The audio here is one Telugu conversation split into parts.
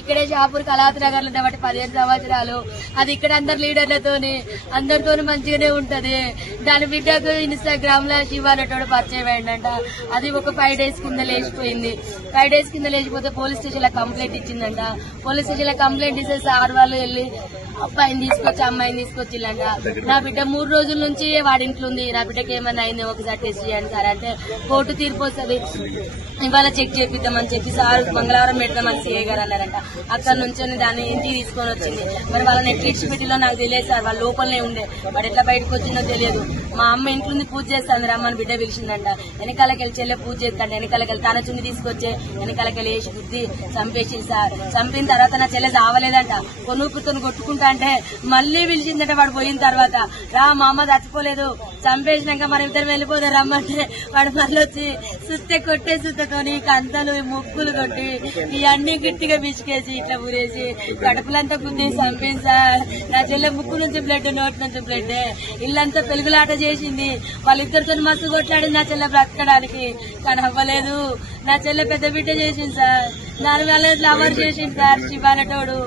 ఇక్కడే షాపూర్ కళావతి నగర్ లో బట్టి 15 సంవత్సరాలు. అది ఇక్కడ అందరు లీడర్లతోని అందరితో మంచిగానే ఉంటది. దాని బిడ్డకు ఇన్స్టాగ్రామ్ లో శివ అనేటోడు పరిచయం అయిందంట. అది ఒక 5 days కింద లేచిపోయింది. 5 days కింద లేచిపోతే పోలీస్ స్టేషన్ లో కంప్లైంట్ ఇచ్చిందంట. పోలీస్ స్టేషన్ లో కంప్లైంట్ ఇస్తే సార్ వాళ్ళు వెళ్లి అబ్బాయిని తీసుకొచ్చి అమ్మాయిని తీసుకొచ్చిల్లంట. నా బిడ్డ 3 రోజుల నుంచి వాడింట్లో ఉంది. నా బిడ్డకి ఏమన్నా అయింది ఒకసారి టెస్ట్ చేయండి సార్ అంటే కోర్టు తీర్పు వస్తుంది, ఇవాళ చెక్ చేపిద్దామని చెప్పి సార్ మంగళవారం పెడదామని సిఐ గారు అన్నారంట. అక్కడ నుంచి దాన్ని ఇంటికి తీసుకొని వచ్చింది. మరి వాళ్ళని ఎట్లా నాకు తెలియదు సార్, వాళ్ళ లోపలనే ఉండే. వాడు ఎట్లా బయటకు వచ్చిందో తెలియదు. మా అమ్మ ఇంట్లో పూజ చేస్తాను రమ్మని బిడ్డ పిలిచిందంట. వెనకాలకెళ్ళి చెల్లె పూజ చేస్తాంట. వెనకాలకెళ్ళి తన చున్ని తీసుకొచ్చే వెనకాలకెళ్ళి వేసి బుద్ధి చంపేసింది సార్. చంపిన తర్వాత నా చెల్లె చావలేదంట. కొనుక్కుతో కొట్టుకుంటా అంటే మళ్లీ పిలిచిందంట. వాడు పోయిన తర్వాత రా మా అమ్మ చచ్చిపోలేదు, చంపేసినాక మనం ఇద్దరు వెళ్ళిపోతాం రమ్మంటే వాడు మళ్ళీ వచ్చి సుత్తే కొట్టే సుత్తతోని కంతలు ముక్కులు కొట్టి ఇవన్నీ గట్టిగా బిసికేసి ఇట్లా ఊరేసి కడుపులంతా గుద్ది చంపింది సార్. నా చెల్లె ముక్కు నుంచి బ్లడ్, నోటి నుంచి బ్లడ్, ఇల్లంతా పెరుగులాట చేసింది. వాళ్ళిద్దరితో మస్తు కొట్లాడింది నా చెల్లె బ్రతకడానికి, కానీ అవ్వలేదు. నా చెల్లె పెద్ద బిడ్డ చేసింది సార్. దానివల్ల లవర్ చేసింది సార్ శివాలటోడు.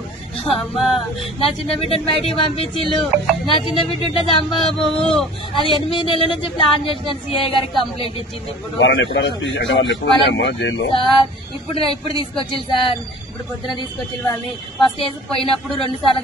అమ్మా నా చిన్న బిడ్డను బయటికి పంపించిల్లు. నా చిన్న బిడ్డ ఉంటే చంపబోవు. అది 8 నెలల నుంచి ప్లాన్ చేసిన సిఐ గారికి కంప్లైంట్ ఇచ్చింది. ఇప్పుడు తీసుకొచ్చిల్లు సార్. ఇప్పుడు పొద్దున తీసుకొచ్చి వాళ్ళని ఫస్ట్ పోయినప్పుడు 2 సార్లు